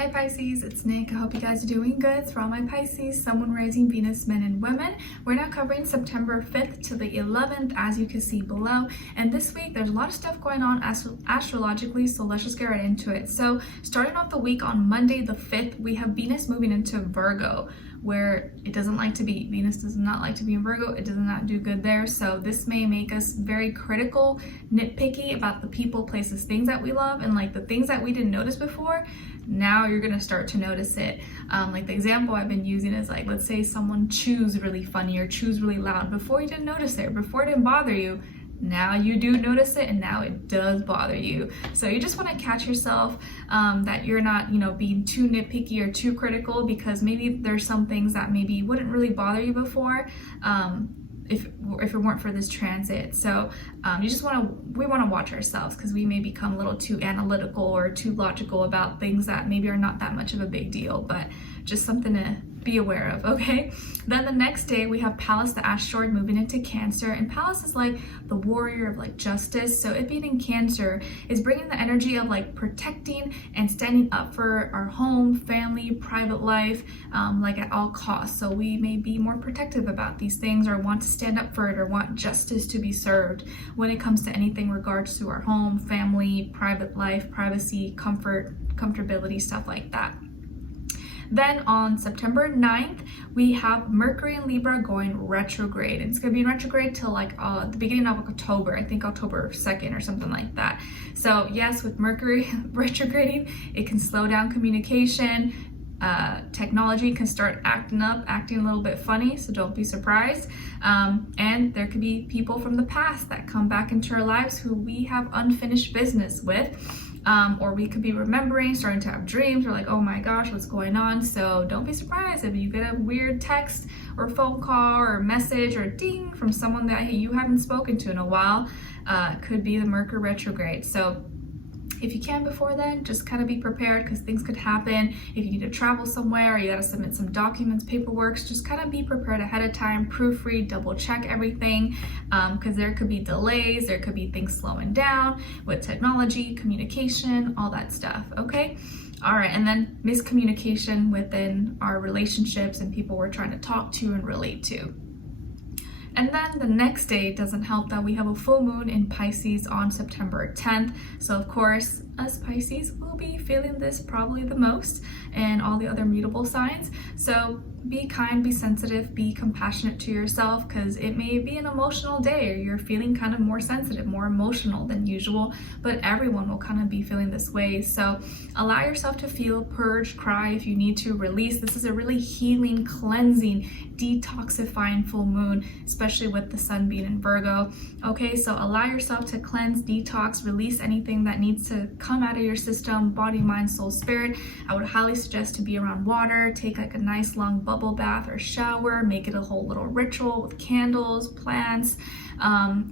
Hi Pisces, it's Nick. I hope you guys are doing good. For all my Pisces, Sun, Moon, Rising, Venus, men and women, we're now covering September 5th to the 11th, as you can see below. And this week, there's a lot of stuff going on astrologically, so let's just get right into it. So starting off the week on Monday the 5th, we have Venus moving into Virgo, where it doesn't like to be. Venus does not like to be in Virgo. It does not do good there. So this may make us very critical, nitpicky about the people, places, things that we love, and like the things that we didn't notice before. Now you're gonna start to notice it. Like the example I've been using is like, let's say someone chews really funny or chews really loud. Before you didn't notice it, before it didn't bother you, now you do notice it, and now it does bother you. So you just want to catch yourself that you're not, being too nitpicky or too critical, because maybe there's some things that maybe wouldn't really bother you before if it weren't for this transit. So we want to watch ourselves, because we may become a little too analytical or too logical about things that maybe are not that much of a big deal, but just something to be aware of, okay? Then the next day we have Pallas, the asteroid, moving into Cancer, and Pallas is like the warrior of like justice. So it being in Cancer is bringing the energy of like protecting and standing up for our home, family, private life, like at all costs. So we may be more protective about these things, or want to stand up for it, or want justice to be served when it comes to anything regards to our home, family, private life, privacy, comfortability, stuff like that. Then on September 9th, we have Mercury in Libra going retrograde. And it's going to be retrograde till like the beginning of October, I think October 2nd or something like that. So yes, with Mercury retrograding, it can slow down communication. Technology can start acting a little bit funny, so don't be surprised. And there could be people from the past that come back into our lives who we have unfinished business with. Or we could be remembering, starting to have dreams. We're like, oh my gosh, what's going on? So don't be surprised if you get a weird text or phone call or message or ding from someone that you haven't spoken to in a while. Could be the Mercury retrograde. So if you can before then, just kind of be prepared, because things could happen. If you need to travel somewhere, or you got to submit some documents, paperwork, just kind of be prepared ahead of time, proofread, double check everything, because there could be delays, there could be things slowing down with technology, communication, all that stuff, okay? All right, and then miscommunication within our relationships and people we're trying to talk to and relate to. And then the next day doesn't help that we have a full moon in Pisces on September 10th. So of course, us Pisces will be feeling this probably the most, and all the other mutable signs. So be kind, be sensitive, be compassionate to yourself, because it may be an emotional day, or you're feeling kind of more sensitive, more emotional than usual, but everyone will kind of be feeling this way. So allow yourself to feel, purge, cry if you need to, release. This is a really healing, cleansing, detoxifying full moon, especially with the sun being in Virgo. Okay, so allow yourself to cleanse, detox, release anything that needs to come out of your system, body, mind, soul, spirit. I would highly suggest to be around water, take like a nice long bubble bath or shower, make it a whole little ritual with candles, plants,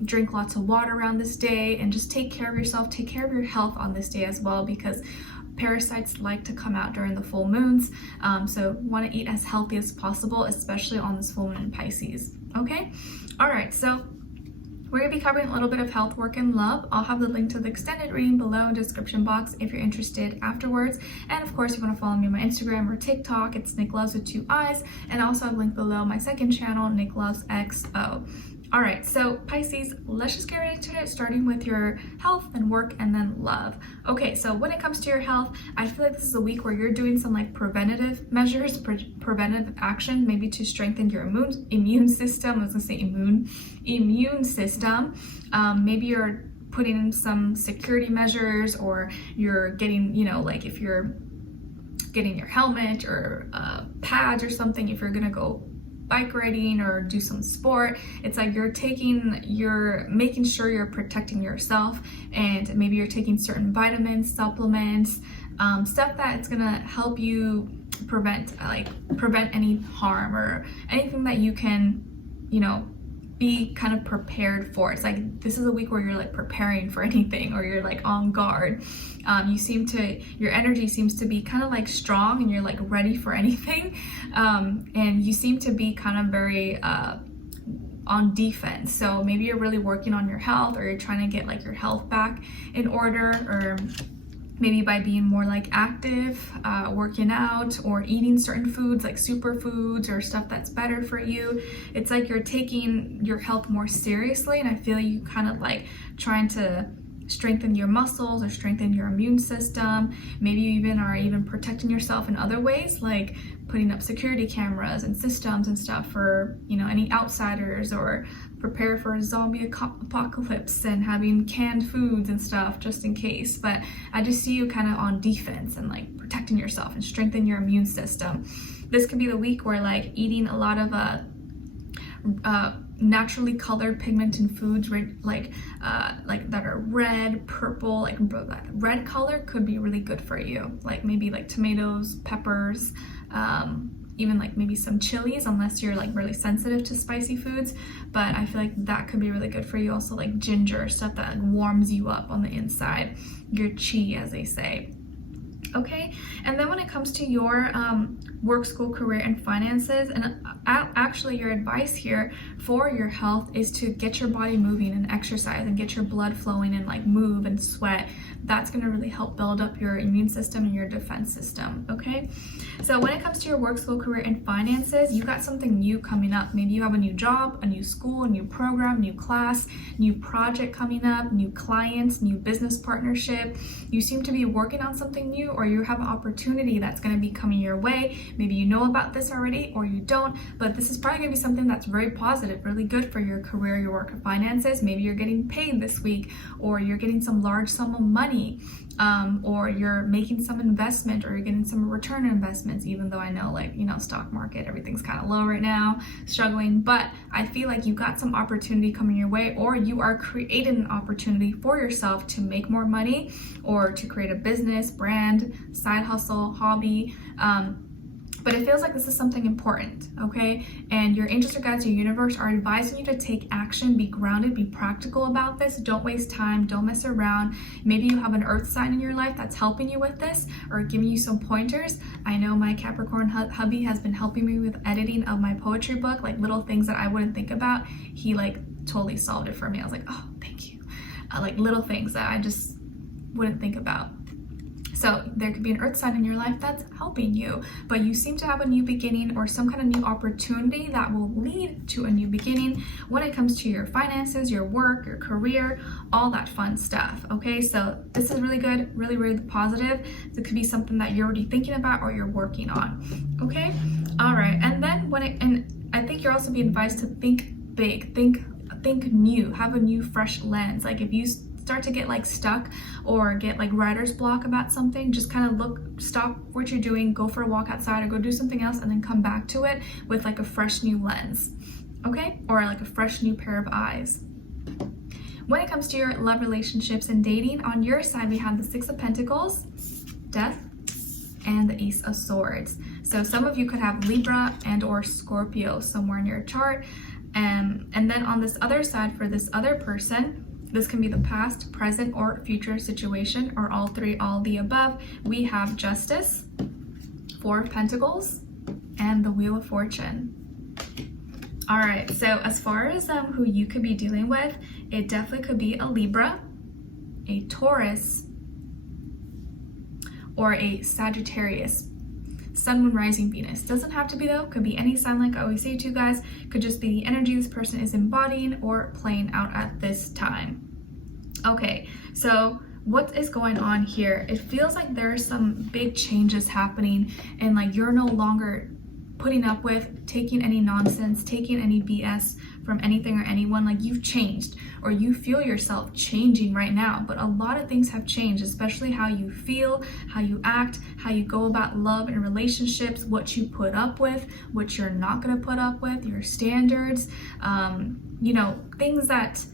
drink lots of water around this day, and just take care of yourself, take care of your health on this day as well, because parasites like to come out during the full moons. So want to eat as healthy as possible, especially on this full moon in Pisces. Okay, all right, so we're going to be covering a little bit of health, work, and love. I'll have the link to the extended reading below in the description box if you're interested afterwards. And of course, if you want to follow me on my Instagram or TikTok, it's Nicloves with 2 eyes. And also I've linked below my second channel, Nicloves XO. All right, so Pisces, let's just get right into it, starting with your health and work and then love. Okay, so when it comes to your health, I feel like this is a week where you're doing some like preventative measures, preventative action, maybe to strengthen your immune system. I was gonna say immune system. Maybe you're putting in some security measures, or you're getting, like if you're getting your helmet or pads or something, if you're gonna go bike riding or do some sport, it's like you're making sure you're protecting yourself, and maybe you're taking certain vitamins, supplements, stuff that's gonna help you prevent any harm or anything that you can, be kind of prepared for. It's like this is a week where you're like preparing for anything, or you're like on guard. Your energy seems to be kind of like strong, and you're like ready for anything. And you seem to be kind of very on defense. So maybe you're really working on your health, or you're trying to get like your health back in order, or maybe by being more like active, working out, or eating certain foods like superfoods or stuff that's better for you. It's like you're taking your health more seriously, and I feel you kind of like trying to strengthen your muscles or strengthen your immune system. Maybe you even are protecting yourself in other ways, like putting up security cameras and systems and stuff for, you know, any outsiders, or prepare for a zombie apocalypse and having canned foods and stuff just in case. But I just see you kind of on defense and like protecting yourself and strengthen your immune system. This could be the week where like eating a lot of naturally colored pigmented foods, like that are red, purple, like red color could be really good for you. Like maybe like tomatoes, peppers, even like maybe some chilies, unless you're like really sensitive to spicy foods. But I feel like that could be really good for you. Also like ginger, stuff that like warms you up on the inside, your chi, as they say. Okay, and then when it comes to your work, school, career, and finances, and actually your advice here for your health is to get your body moving and exercise and get your blood flowing and like move and sweat. That's going to really help build up your immune system and your defense system. Okay, so when it comes to your work, school, career, and finances, you got something new coming up. Maybe you have a new job, a new school, a new program, new class, new project coming up, new clients, new business partnership. You seem to be working on something new, or you have an opportunity that's going to be coming your way. Maybe you know about this already or you don't, but this is probably going to be something that's very positive, really good for your career, your work, and finances. Maybe you're getting paid this week, or you're getting some large sum of money, or you're making some investment, or you're getting some return on investments, even though I know, like, you know, stock market, everything's kind of low right now, struggling. But I feel like you got some opportunity coming your way, or you are creating an opportunity for yourself to make more money, or to create a business, brand, side hustle, hobby. But it feels like this is something important, okay? And your angels or guides, your universe are advising you to take action, be grounded, be practical about this. Don't waste time, don't mess around. Maybe you have an earth sign in your life that's helping you with this, or giving you some pointers. I know my Capricorn hubby has been helping me with editing of my poetry book, like little things that I wouldn't think about. He like totally solved it for me. I was like, oh, thank you. Like little things that I just wouldn't think about. So there could be an earth sign in your life that's helping you, but you seem to have a new beginning or some kind of new opportunity that will lead to a new beginning when it comes to your finances, your work, your career, all that fun stuff. Okay, so this is really good, really, really positive. It could be something that you're already thinking about or you're working on. Okay, all right. And then and I think you're also being advised to think big, think new, have a new, fresh lens. Like if you start to get like stuck or get like writer's block about something, just kind of stop what you're doing, go for a walk outside or go do something else, and then come back to it with like a fresh new lens, okay? Or like a fresh new pair of eyes. When it comes to your love, relationships, and dating, on your side we have the Six of Pentacles, Death, and the Ace of Swords. So some of you could have Libra and or Scorpio somewhere in your chart. And then on this other side, for this other person, this can be the past, present, or future situation, or all three, all the above. We have Justice, Four of Pentacles, and the Wheel of Fortune. All right, so as far as who you could be dealing with, it definitely could be a Libra, a Taurus, or a Sagittarius. Sun, Moon, Rising, Venus. Doesn't have to be though, could be any sign, like I always say to you guys. Could just be the energy this person is embodying or playing out at this time. Okay, so what is going on here? It feels like there are some big changes happening, and like you're no longer putting up with taking any nonsense, taking any BS from anything or anyone. Like you've changed, or you feel yourself changing right now, but a lot of things have changed, especially how you feel, how you act, how you go about love and relationships, what you put up with, what you're not going to put up with, your standards, you know, things that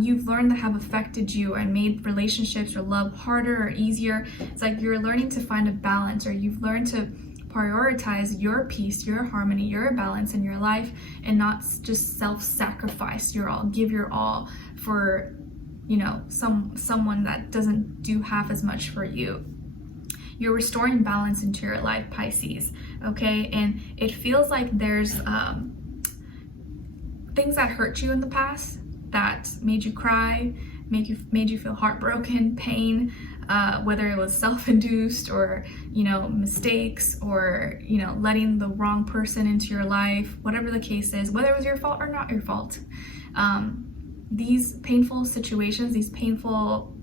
you've learned that have affected you and made relationships or love harder or easier. It's like you're learning to find a balance, or you've learned to prioritize your peace, your harmony, your balance in your life, and not just self-sacrifice your all, give your all for, you know, someone that doesn't do half as much for you. You're restoring balance into your life, Pisces, okay? And it feels like there's things that hurt you in the past that made you cry, made you feel heartbroken, pain, whether it was self-induced or, you know, mistakes or, you know, letting the wrong person into your life, whatever the case is, whether it was your fault or not your fault. These painful situations, these painful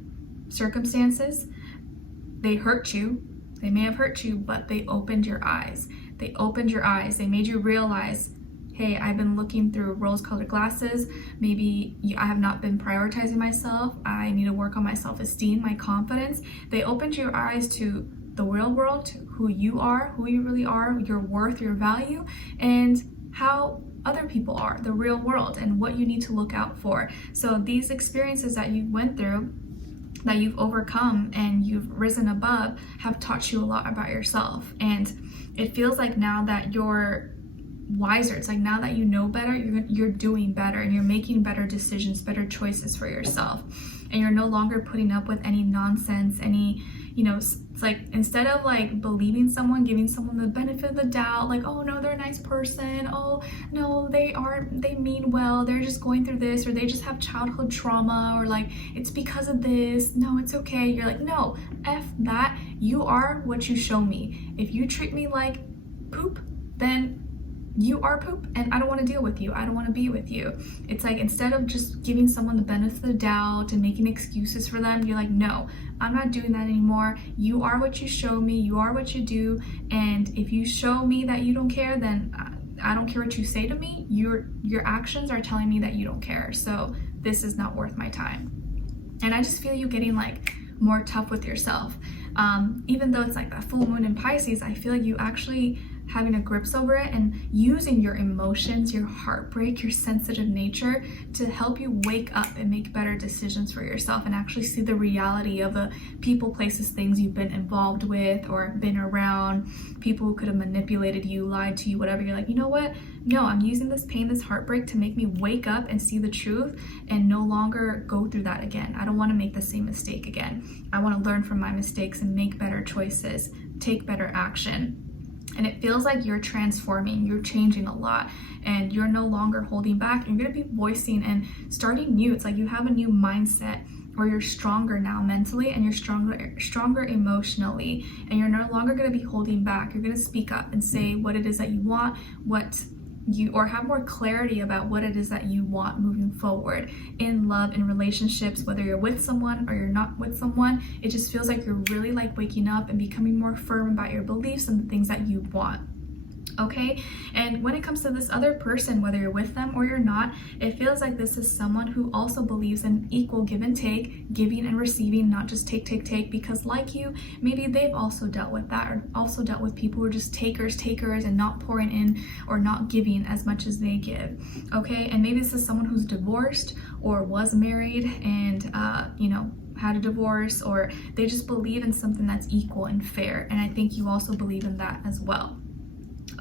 circumstances, they hurt you. They may have hurt you, but they opened your eyes. They opened your eyes. They made you realize, hey, I've been looking through rose-colored glasses. Maybe I have not been prioritizing myself. I need to work on my self-esteem, my confidence. They opened your eyes to the real world, to who you are, who you really are, your worth, your value, and how other people are, the real world, and what you need to look out for. So these experiences that you went through, that you've overcome and you've risen above, have taught you a lot about yourself. And it feels like now that you're wiser, it's like now that you know better, you're doing better and you're making better decisions, better choices for yourself. And you're no longer putting up with any nonsense, any, you know, it's like instead of like believing someone, giving someone the benefit of the doubt, like, oh no, they're a nice person, oh no, they mean well, they're just going through this, or they just have childhood trauma, or like it's because of this, no, it's okay. You're like, no, F that, you are what you show me. If you treat me like poop, then you are poop and I don't want to deal with you. I don't want to be with you. It's like instead of just giving someone the benefit of the doubt and making excuses for them, you're like, no, I'm not doing that anymore. You are what you show me. You are what you do. And if you show me that you don't care, then I don't care what you say to me. Your actions are telling me that you don't care. So this is not worth my time. And I just feel you getting like more tough with yourself. Even though it's like that full moon in Pisces, I feel like you actually having a grips over it and using your emotions, your heartbreak, your sensitive nature to help you wake up and make better decisions for yourself and actually see the reality of the people, places, things you've been involved with or been around, people who could have manipulated you, lied to you, whatever. You're like, you know what? No, I'm using this pain, this heartbreak to make me wake up and see the truth and no longer go through that again. I don't want to make the same mistake again. I want to learn from my mistakes and make better choices, take better action. And it feels like you're transforming, you're changing a lot, and you're no longer holding back. You're going to be voicing and starting new. It's like you have a new mindset where you're stronger now mentally and you're stronger emotionally, and you're no longer going to be holding back. You're going to speak up and say what it is that you want, or have more clarity about what it is that you want moving forward in love, in relationships, whether you're with someone or you're not with someone. It just feels like you're really like waking up and becoming more firm about your beliefs and the things that you want. Okay, and when it comes to this other person, whether you're with them or you're not, it feels like this is someone who also believes in equal give and take, giving and receiving, not just take, because like you, maybe they've also dealt with that, or also dealt with people who are just takers and not pouring in or not giving as much as they give. Okay, and maybe this is someone who's divorced or was married and had a divorce, or they just believe in something that's equal and fair, and I think you also believe in that as well.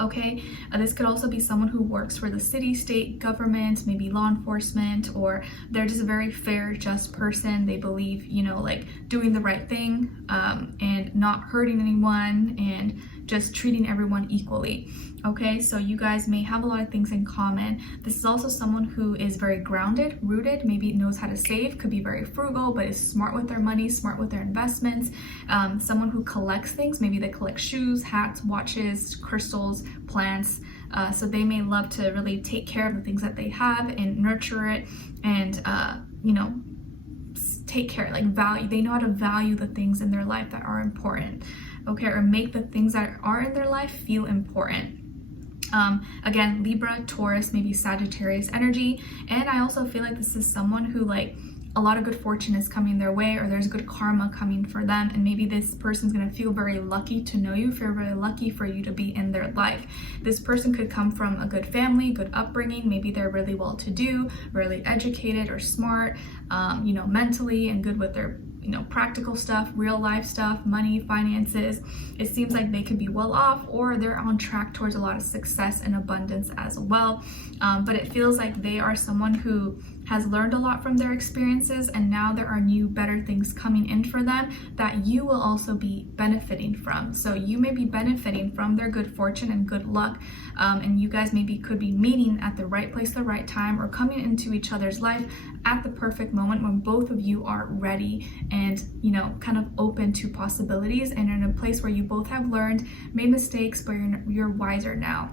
Okay, this could also be someone who works for the city, state, government, maybe law enforcement, or they're just a very fair, just person. They believe, like doing the right thing and not hurting anyone and just treating everyone equally. Okay, so you guys may have a lot of things in common. This is also someone who is very grounded, rooted, maybe knows how to save, could be very frugal, but is smart with their money, smart with their investments. Someone who collects things, maybe they collect shoes, hats, watches, crystals, plants. So they may love to really take care of the things that they have and nurture it and, take care, like value. They know how to value the things in their life that are important. Okay, or make the things that are in their life feel important. Again, Libra, Taurus, maybe Sagittarius energy. And I also feel like this is someone who a lot of good fortune is coming their way, or there's good karma coming for them. And maybe this person's going to feel very lucky to know you, feel very lucky for you to be in their life. This person could come from a good family, good upbringing. Maybe they're really well-to-do, really educated or smart, mentally and good with their practical stuff, real life stuff, money, finances. It seems like they could be well off, or they're on track towards a lot of success and abundance as well. But it feels like they are someone who has learned a lot from their experiences, and now there are new, better things coming in for them that you will also be benefiting from. So you may be benefiting from their good fortune and good luck, and you guys maybe could be meeting at the right place, the right time, or coming into each other's life at the perfect moment when both of you are ready and, you know, kind of open to possibilities, and in a place where you both have learned, made mistakes, but you're wiser now.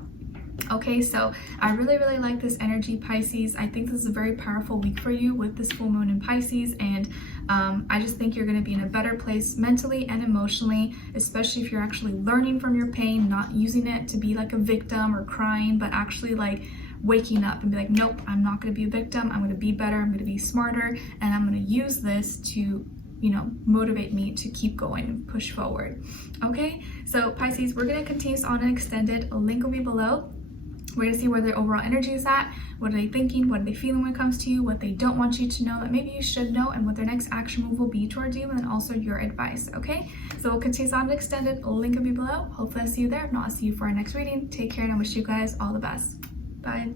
Okay, so I really like this energy, Pisces. I think this is a very powerful week for you with this full moon in Pisces, and I just think you're going to be in a better place mentally and emotionally, especially if you're actually learning from your pain, not using it to be like a victim or crying, but actually like waking up and be like, nope, I'm not going to be a victim. I'm going to be better. I'm going to be smarter, and I'm going to use this to, you know, motivate me to keep going and push forward. Okay, so Pisces, we're going to continue on an extended. A link will be below. We're going to see where their overall energy is at, what are they thinking, what are they feeling when it comes to you, what they don't want you to know that maybe you should know, and what their next action move will be towards you, and then also your advice, okay? So we'll continue on an extended. Link will be below. Hopefully I'll see you there. If not, I'll see you for our next reading. Take care, and I wish you guys all the best. Bye.